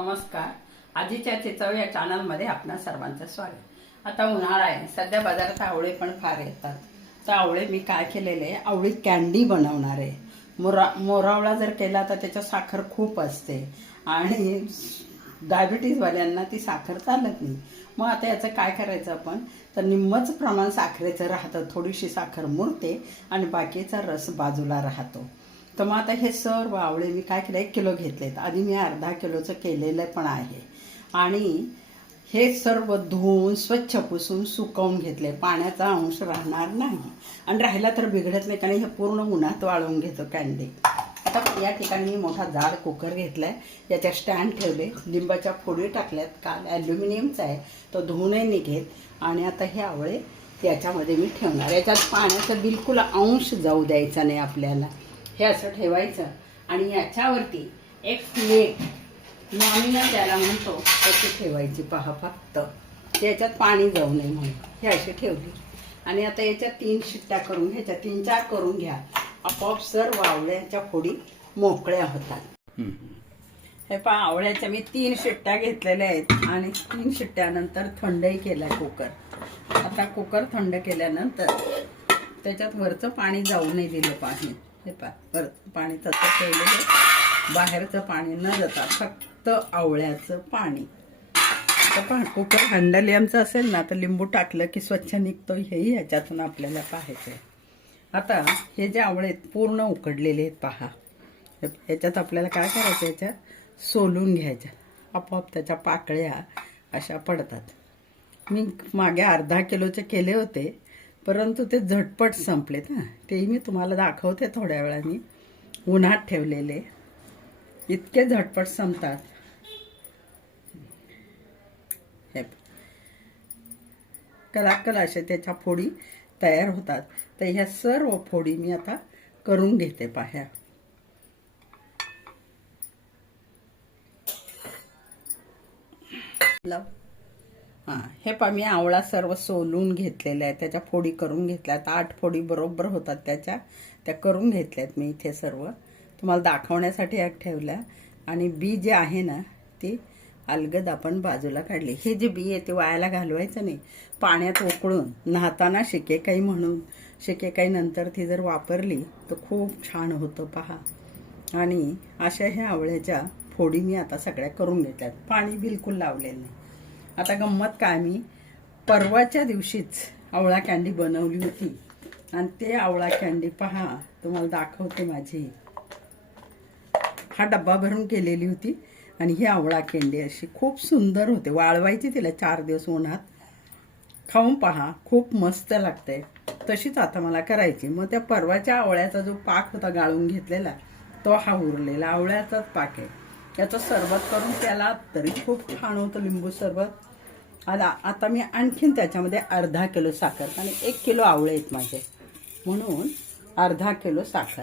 नमस्कार. आजीच्या चिचव या चॅनलमध्ये आपणा सर्वांचं स्वागत. आता उन्हाळा आहे. सध्या बाजारात आवळे पण फार येतात. तर आवळे मी काय केलेले? आहे आवळी कॅन्डी बनवणार आहे. मोरा मोरावळा जर केला तर त्याच्यात साखर खूप असते. आणि डायबिटीजवाल्यांना ती साखर चालत नाही. मग आता याचं काय करायचं आपण? तर निम्मच प्रमाण साखरेचं राहतं. थोडीशी साखर मुरते आणि बाकीचा रस बाजूला राहतो. तर मग आता हे सर्व आवळे मी काय केलं एक किलो घेतलेत. आधी मी अर्धा किलोचं केलेलं पण आहे. आणि हे सर्व धुवून स्वच्छ पुसून सुकवून घेतले. पाण्याचा अंश राहणार नाही. आणि राहिला तर बिघडत नाही कारण हे पूर्ण उन्हात वाळवून घेतो कॅन्डी आता या ठिकाणी मी मोठा जाड कुकर घेतला आहे याच्या स्टँड ठेवले. लिंबाच्या फोडी टाकल्यात. काल ॲल्युमिनियमचा आहे. तो धुवूनही निघेल आणि आता हे आवळे याच्यामध्ये मी ठेवणार याच्यात पाण्याचा बिलकुल अंश जाऊ द्यायचा नाही आपल्याला. हे असं ठेवायचं. आणि याच्यावरती एक प्लेट नॉमिनल ज्याला म्हणतो तशी ठेवायची. पहा फक्त. याच्यात पाणी जाऊ नये म्हणून. हे अशी ठेवली. आणि आता याच्यात तीन शिट्ट्या करून घ्यायच्या. तीन चार करून घ्या. आपोआप सर्व आवळ्याच्या फोडी मोकळ्या होतात. हे पहा आवळ्याच्या मी तीन शिट्ट्या घेतलेल्या आहेत. आणि तीन शिट्ट्यानंतर थंडही केला कुकर. आता कुकर थंड केल्यानंतर त्याच्यात वरचं पाणी जाऊ नाही दिलं पाणी हे पा परत पाणी तसं ठेवलेलं बाहेरचं पाणी न जाता फक्त आवळ्याचं पाणी. आता पहा कुकर हंडलियमचं असेल ना तर लिंबू टाकलं की स्वच्छ निघतो हेही ह्याच्यातून आपल्याला पाहायचं आहे. आता हे जे आवळे आहेत पूर्ण उकडलेले आहेत पहा. ह्याच्यात आपल्याला काय करायचं याच्यात सोलून घ्यायच्या. आपोआप त्याच्या पाकळ्या अशा पडतात. मी मागे अर्धा किलोचे केले होते परंतु ते झटपट संपलेत हां. तेही मी तुम्हाला दाखवते थोड्या वेळाने. उन्हात ठेवलेले. इतके झटपट संपतात. हे कलाकल असे त्याच्या फोडी तयार होतात. तर ह्या सर्व फोडी मी आता करून घेते पाह्या. लाव. हां. हे. पा मी आवळा सर्व सोलून घेतलेला आहे त्याच्या फोडी करून घेतल्यात आठ फोडी बरोबर होतात त्याच्या. त्या करून घेतल्यात मी इथे सर्व. तुम्हाला दाखवण्यासाठी यात ठेवल्या. आणि बी जे आहे ना ती अलगद आपण बाजूला काढली. हे जे बी आहे ते वायाला घालवायचं नाही. पाण्यात उकळून न्हाताना शिकेकाई म्हणून शिकेकाई नंतर ती जर वापरली तर खूप छान होतं पहा. आणि अशा ह्या आवळ्याच्या फोडी मी आता सगळ्या करून घेतल्यात. पाणी बिलकुल लावलेलं नाही. आता गंमत काय मी? परवाच्या दिवशीच आवळा कॅन्डी बनवली होती. आणि ते आवळा कॅन्डी पहा तुम्हाला दाखवते माझी. हा डब्बा भरून केलेली होती आणि ही आवळा कॅन्डी अशी खूप सुंदर होते. वाळवायची तिला चार दिवस उन्हात. खाऊन पहा खूप मस्त लागते तशीच आता मला करायची. मग त्या परवाच्या आवळ्याचा जो पाक होता गाळून घेतलेला तो हा उरलेला आवळ्याचाच पाक आहे. याचं सरबत करून त्याला तरी खूप छान होतं लिंबू सरबत. आता आता मी आणखीन त्याच्यामध्ये अर्धा किलो साखर आणि एक किलो आवळे आहेत माझे. म्हणून अर्धा किलो साखर.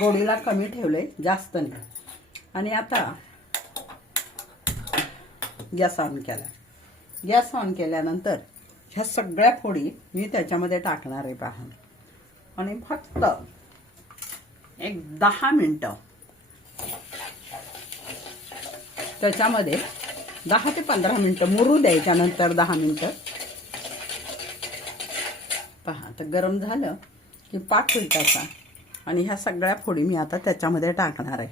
गोडीला कमी ठेवले जास्त नाही. आणि आता गॅस ऑन केला. गॅस ऑन केल्यानंतर ह्या सगळ्या फोडी मी त्याच्यामध्ये टाकणार आहे पहा. आणि फक्त एक दहा मिनटं त्याच्यामध्ये दहा ते पंधरा मिनटं मुरू द्यायच्या नंतर दहा मिनटं. पहा तर गरम झालं की पाक होईल त्याचा आणि ह्या सगळ्या फोडी मी आता त्याच्यामध्ये टाकणार आहे.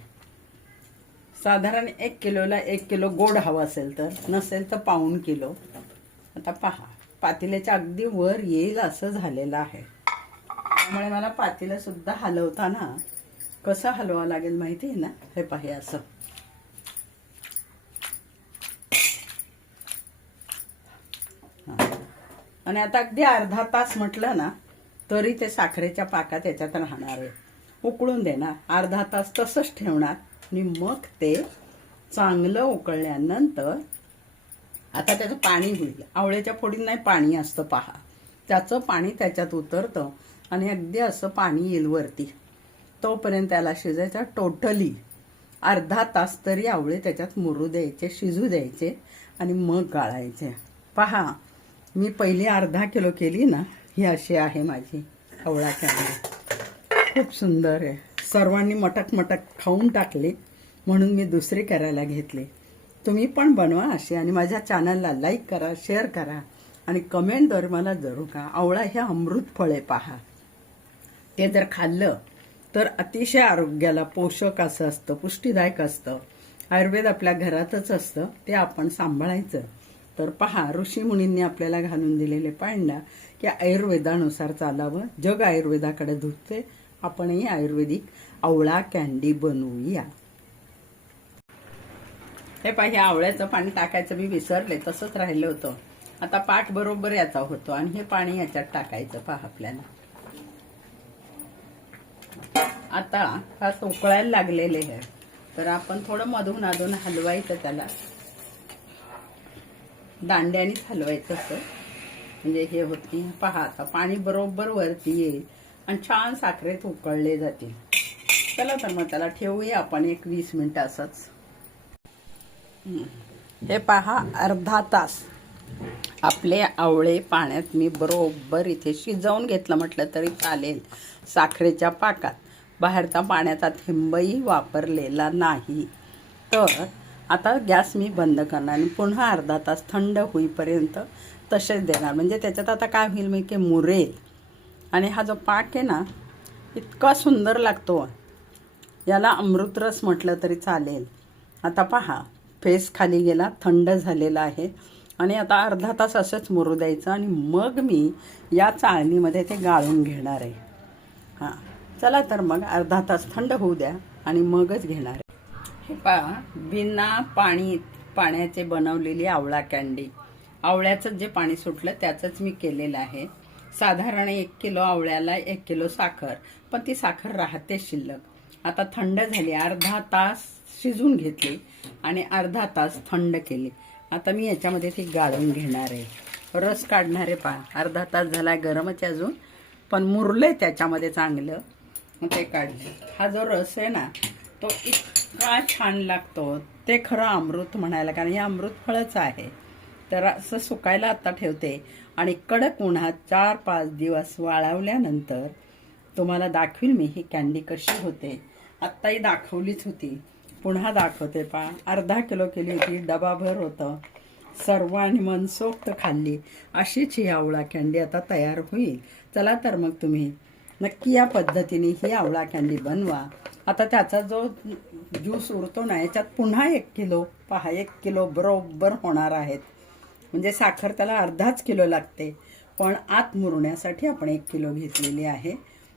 साधारण एक किलोला एक किलो गोड हवं असेल तर नसेल तर पाऊण किलो. आता पहा पातेल्याच्या अगदी वर येईल असं झालेलं आहे. त्यामुळे मला पातेलं सुद्धा हलवताना कसं हलवावं लागेल माहिती आहे ना? हे पाहे असं. आणि आता अगदी अर्धा तास म्हटलं ना तरी ते साखरेच्या पाकात याच्यात राहणार आहे. उकळून देणार. अर्धा तास तसंच ठेवणार. आणि मग ते चांगलं उकळल्यानंतर आता त्याचं पाणी होईल आवळ्याच्या फोडींना पाणी असतं पहा. त्याचं पाणी त्याच्यात उतरतं आणि अगदी असं पाणी येईल वरती. तोपर्यंत त्याला शिजायचा. टोटली अर्धा तास तरी आवळे त्याच्यात मुरू द्यायचे शिजू द्यायचे आणि मग गाळायचे. पहा. मी पहिली अर्धा किलो केली ना ही अशी आहे माझी आवळा कॅन्डी खूप सुंदर आहे. सर्वांनी मटक मटक खाऊन टाकले म्हणून मी दुसरी करायला घेतली. तुम्ही पण बनवा अशी आणि माझ्या चॅनलला लाईक करा शेअर करा आणि कमेंटद्वारे मला जरूर का आवळा हे अमृत फळे पहा. ते जर खाल्लं तर अतिशय आरोग्याला पोषक असं असतं पुष्टीदायक असतं. आयुर्वेद आपल्या घरातच असतं ते आपण सांभाळायचं. तर पहा ऋषीमुनींनी आपल्याला घालून दिलेले पांडा की आयुर्वेदानुसार चालावं जग आयुर्वेदाकडे धुतते आपणही आयुर्वेदिक आवळा कॅन्डी बनवूया. हे पहा हे आवळ्याचं पाणी टाकायचं मी विसरले तसंच राहिलं होतं. आता पाठ बरोबर याचा होतो आणि हे पाणी याच्यात टाकायचं पहा आपल्याला. आता हा उकळायला लागलेले आहे. तर आपण थोडं मधून अधून हलवायचं त्याला. दांड्यानेच हलवायचं असं. म्हणजे हे होती. पहा आता पाणी बरोबर वरती येईल आणि छान साखरेत उकळले जातील. चला तर मग त्याला ठेवूया आपण एक वीस मिनिट असंच. हे पहा अर्धा तास. आपले आवळे पाण्यात मी बरोबर इथे शिजवून घेतलं म्हटलं तरी चालेल साखरेच्या पाकात. बाहेरचा पाण्याचा थेंबही वापरलेला नाही. तर आता गॅस मी बंद करणार आणि पुन्हा अर्धा तास थंड होईपर्यंत तसेच देणार. म्हणजे त्याच्यात आता काय होईल मी की मुरेल आणि हा जो पाक आहे ना इतका सुंदर लागतो. याला अमृतरस म्हटलं तरी चालेल. आता पहा फेस खाली गेला थंड झालेला आहे. आणि आता अर्धा तास असंच मुरू द्यायचं आणि मग मी या चाळणीमध्ये ते गाळून घेणार आहे. हां चला तर मग अर्धा तास थंड होऊ द्या आणि मगच घेणार आहे. हे पहा बिना पाणी पाण्याचे बनवलेली आवळा कॅन्डी आवळ्याचं जे पाणी सुटलं त्याचंच मी केलेलं आहे. साधारण एक किलो आवळ्याला एक किलो साखर पण ती साखर राहते शिल्लक. आता थंड झाली अर्धा तास शिजून घेतली आणि अर्धा तास थंड केली. आता मी याच्यामध्ये ती गाळून घेणार आहे. रस काढणारे पहा. अर्धा तास झाला गरमच अजून पण मुरले त्याच्यामध्ये चांगलं. मग ते काढले हा जो रस आहे ना तो का छान लागतो. ते खरं अमृत म्हणायला कारण हे अमृत फळच आहे. तर असं सुकायला आता ठेवते. आणि कडक उन्हात चार पाच दिवस वाळवल्यानंतर तुम्हाला दाखवील मी ही कॅन्डी कशी होते. आत्ताही दाखवलीच होती. पुन्हा दाखवते पा अर्धा किलो केली होती डबाभर होतं. सर्वांनी मनसोक्त खाल्ली. अशीच ही आवळा कॅन्डी आता तयार होईल. चला तर मग तुम्ही नक्की या पद्धतीने ही आवळा कॅन्डी बनवा. आता त्याचा जो ज्यूस उरतो ना याच्यात पुन्हा एक किलो पहा एक किलो बरोबर होणार आहेत. म्हणजे साखर त्याला अर्धाच किलो लागते पण आत मुरण्यासाठी आपण एक किलो घेतलेली आहे.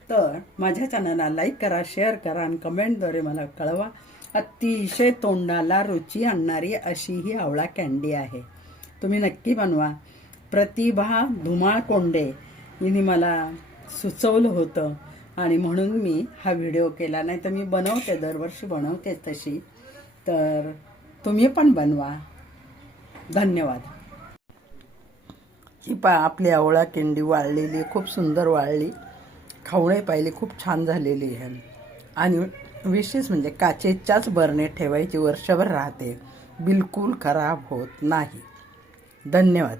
तर माझ्या चॅनलला लाईक करा शेअर करा आणि कमेंटद्वारे मला कळवा. अतिशय तोंडाला रुची आणणारी अशी ही आवळा कॅन्डी आहे. तुम्ही नक्की बनवा. प्रतिभा धुमाळ कोंडे हिने मला सुचवलं होतं. आणि म्हणून मी हा व्हिडिओ केला. नाही तर मी बनवते दरवर्षी बनवते तशी. तर तुम्ही पण बनवा. धन्यवाद. ही पा आपली आवळा केंडी वाळलेली खूप सुंदर वाळली. खावणे पाहिली खूप छान झालेली आहे. आणि विशेष म्हणजे काचेच्याच बरणे ठेवायची वर्षभर राहते. बिलकुल खराब होत नाही. धन्यवाद.